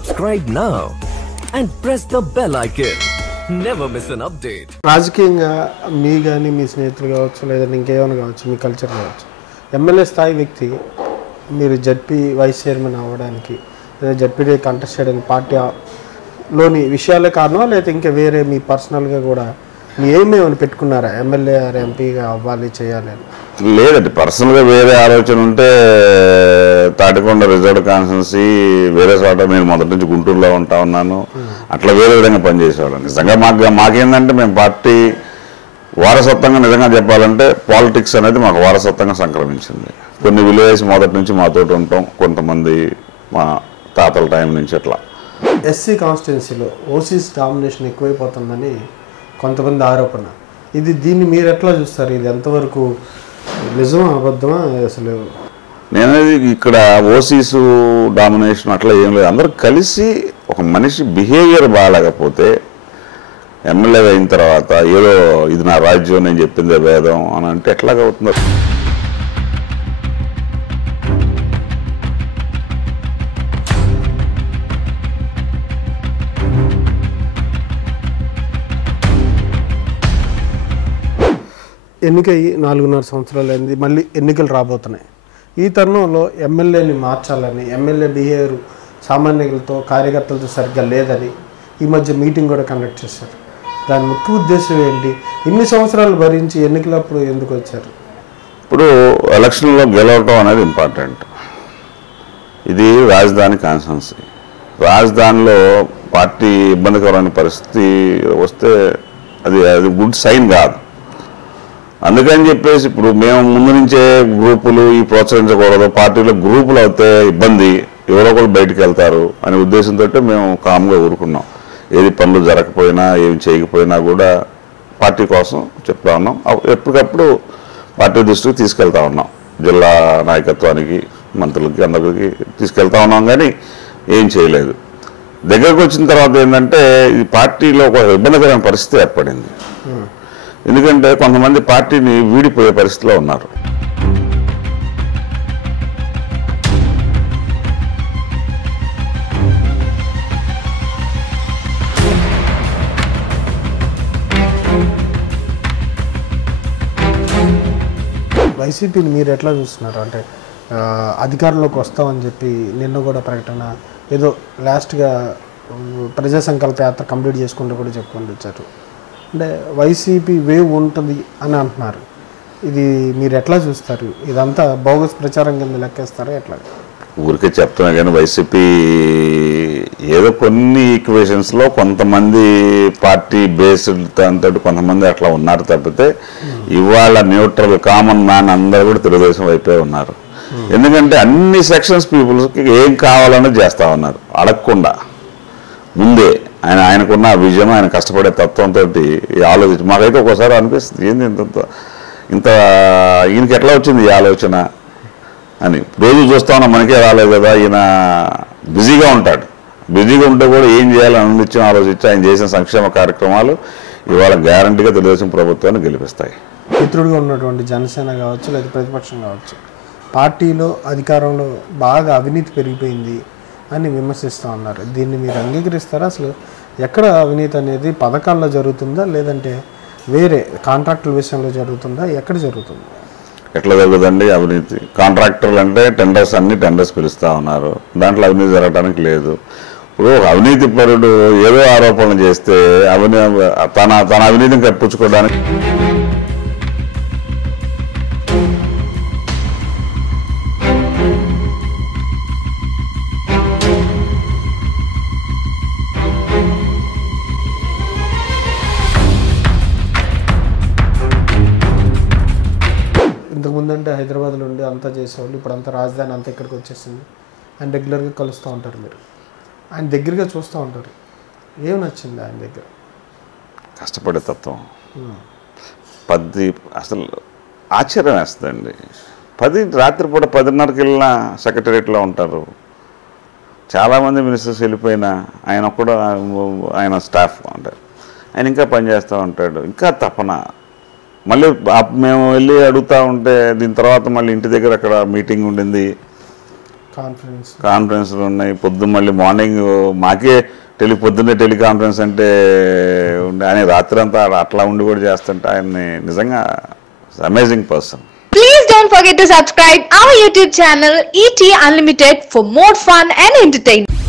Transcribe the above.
Subscribe now and press the bell icon. Never miss an update. రాజకీయంగా మీ కానీ మీ స్నేహితులు కావచ్చు లేదంటే ఇంకేమైనా కావచ్చు మీ కల్చర్ కావచ్చు ఎమ్మెల్యే స్థాయి వ్యక్తి మీరు జడ్పీ వైస్ చైర్మన్ అవ్వడానికి లేదా జడ్పీ కంటెస్ట్ చేయడానికి పార్టీలోని విషయాలే కారణమా లేకపోతే ఇంకా వేరే మీ పర్సనల్గా కూడా మీ ఏమేమని పెట్టుకున్నారా ఎమ్మెల్యే ఆర్ ఎంపీగా అవ్వాలి చేయాలి అని? లేదండి, పర్సనల్గా వేరే ఆలోచన ఉంటే తాటికొండ రిజర్వ్డ్ కాన్స్టిట్యున్సీ వేరే చోట నేను మొదటి నుంచి గుంటూరులో ఉంటా ఉన్నాను, అట్లా వేరే విధంగా పనిచేసేవాళ్ళం. నిజంగా మాకేందంటే మేము పార్టీ వారసత్వంగా నిజంగా చెప్పాలంటే పాలిటిక్స్ అనేది మాకు వారసత్వంగా సంక్రమించింది. కొన్ని విలేజ్ మొదటి నుంచి మాతోటి ఉంటాం, కొంతమంది మా తాతల టైం నుంచి అట్లా. ఎస్సీ కాన్స్టిట్యున్సీలో ఓసీస్ డామినేషన్ ఎక్కువైపోతుందని కొంతమంది ఆరోపణ. దీన్ని మీరు ఎట్లా చూస్తారు? ఇది ఎంతవరకు నిజమా అబద్ధమా? అసలు నేనది ఇక్కడ ఓసీస్ డామినేషన్ అట్లా ఏం లేదు. అందరూ కలిసి ఒక మనిషి బిహేవియర్ బాగాలేకపోతే ఎమ్మెల్యే అయిన తర్వాత ఏదో ఇది నా రాజ్యం నేను చెప్పిందే వేదం అని అంటే ఎట్లాగా అవుతుందో. ఎన్నికయ్యి 4.5 సంవత్సరాలు అయింది, మళ్ళీ ఎన్నికలు రాబోతున్నాయి. ఈ తరుణంలో ఎమ్మెల్యేని మార్చాలని, ఎమ్మెల్యే బిహేవియర్ సామాన్యులతో కార్యకర్తలతో సరిగ్గా లేదని ఈ మధ్య మీటింగ్ కూడా కండక్ట్ చేశారు. దాని ముఖ్య ఉద్దేశం ఏంటి? ఇన్ని సంవత్సరాలు భరించి ఎన్నికలప్పుడు ఎందుకు వచ్చారు? ఇప్పుడు ఎలక్షన్లో గెలవటం అనేది ఇంపార్టెంట్. ఇది రాజధాని కాన్స్టిట్యున్సీ. రాజధానిలో పార్టీ ఇబ్బందికరమైన పరిస్థితి వస్తే అది గుడ్ సైన్ కాదు. అందుకని చెప్పేసి ఇప్పుడు మేము ముందు నుంచే గ్రూపులు ఈ ప్రోత్సహించకూడదు, పార్టీలో గ్రూపులు అవుతే ఇబ్బంది, ఎవరో ఒకరు బయటికి వెళ్తారు అనే ఉద్దేశంతో మేము కామ్గా ఊరుకున్నాం. ఏది పనులు జరగకపోయినా ఏం చేయకపోయినా కూడా పార్టీ కోసం చెప్తా ఉన్నాం. ఎప్పటికప్పుడు పార్టీ దృష్టికి తీసుకెళ్తా ఉన్నాం, జిల్లా నాయకత్వానికి మంత్రులకి అందరికి తీసుకెళ్తా ఉన్నాం, కానీ ఏం చేయలేదు. దగ్గరకు వచ్చిన తర్వాత ఏంటంటే ఈ పార్టీలో ఒక ఇబ్బందికరమైన పరిస్థితి ఏర్పడింది. ఎందుకంటే కొంతమంది పార్టీని వీడిపోయే పరిస్థితిలో ఉన్నారు. వైసీపీని మీరు ఎట్లా చూస్తున్నారు? అంటే అధికారంలోకి వస్తామని చెప్పి నిన్న కూడా ప్రకటన, ఏదో లాస్ట్గా ప్రజా సంకల్ప యాత్ర కంప్లీట్ చేసుకుంటూ కూడా చెప్పుకొని వచ్చారు. అంటే వైసీపీ వేవ్ ఉంటుంది అని అంటున్నారు. ఇది మీరు ఎట్లా చూస్తారు? ఇదంతా బోగస్ ప్రచారం కింద లెక్కేస్తారా ఎట్లా? ఊరికే చెప్తున్నా కానీ వైసీపీ ఏదో కొన్ని ఈక్వేషన్స్లో కొంతమంది పార్టీ బేస్డ్ దాంతో కొంతమంది అట్లా ఉన్నారు తప్పితే ఇవాళ న్యూట్రల్ కామన్ మ్యాన్ అందరూ కూడా తెలుగుదేశం వైపే ఉన్నారు. ఎందుకంటే అన్ని సెక్షన్స్ పీపుల్స్కి ఏం కావాలన్నది చేస్తూ ఉన్నారు అడగకుండా. ముందే ఆయనకున్న విజయం, ఆయన కష్టపడే తత్వంతో ఆలోచించి మాకైతే ఒక్కోసారి అనిపిస్తుంది ఏంది ఇంత ఈయనకి ఎట్లా వచ్చింది ఈ ఆలోచన అని. రోజు చూస్తా ఉన్నా మనకే రాలేదు కదా, ఈయన బిజీగా ఉంటాడు. బిజీగా ఉంటే కూడా ఏం చేయాలని అనిపించి ఆలోచించి ఆయన చేసిన సంక్షేమ కార్యక్రమాలు ఇవాళ గ్యారంటీగా తెలుగుదేశం ప్రభుత్వాన్ని గెలిపిస్తాయి. మిత్రుడిగా ఉన్నటువంటి జనసేన కావచ్చు లేదా ప్రతిపక్షం కావచ్చు, పార్టీలో అధికారంలో బాగా అవినీతి పెరిగిపోయింది అని విమర్శిస్తూ ఉన్నారు. దీన్ని మీరు అంగీకరిస్తారా? అసలు ఎక్కడ అవినీతి అనేది పథకాల్లో జరుగుతుందా లేదంటే వేరే కాంట్రాక్టుల విషయంలో జరుగుతుందా? ఎక్కడ జరుగుతుంది? ఎట్లా జరుగుతుందండి అవినీతి? కాంట్రాక్టర్లు అంటే అన్ని టెండర్స్ పిలుస్తూ ఉన్నారు, దాంట్లో అవినీతి జరగడానికి లేదు. ఇప్పుడు అవినీతి పరుడు ఏదో ఆరోపణలు చేస్తే తన అవినీతిని కప్పించుకోవడానికి ఇంతకుముందంటే హైదరాబాద్లో ఉండి అంతా చేసేవాళ్ళు, ఇప్పుడు అంతా రాజధాని అంతా ఇక్కడికి వచ్చేసింది. ఆయన రెగ్యులర్గా కలుస్తూ ఉంటారు, మీరు ఆయన దగ్గరగా చూస్తూ ఉంటారు. ఏం నచ్చింది ఆయన దగ్గర? కష్టపడే తత్వం. అసలు ఆశ్చర్యం వేస్తుందండి. రాత్రిపూట 10:30కి వెళ్ళినా సెక్రటరియట్లో ఉంటారు. చాలామంది మినిస్టర్స్ వెళ్ళిపోయినా ఆయన కూడా ఆయన స్టాఫ్ ఉంటారు. ఆయన ఇంకా పనిచేస్తూ ఉంటాడు, ఇంకా తపన. మళ్ళీ మేము వెళ్ళి అడుగుతూ ఉంటే దీని తర్వాత మళ్ళీ ఇంటి దగ్గర అక్కడ మీటింగ్ ఉండింది, కాన్ఫరెన్స్లు ఉన్నాయి. మళ్ళీ మార్నింగ్ మాకే పొద్దున్నే టెలికాన్ఫరెన్స్ అంటే ఉండే ఆయన రాత్రి అంతా అట్లా ఉండి కూడా చేస్తుంటే ఆయన్ని నిజంగా amazing person. Please don't forget to subscribe our YouTube channel ET Unlimited for more fun and entertainment.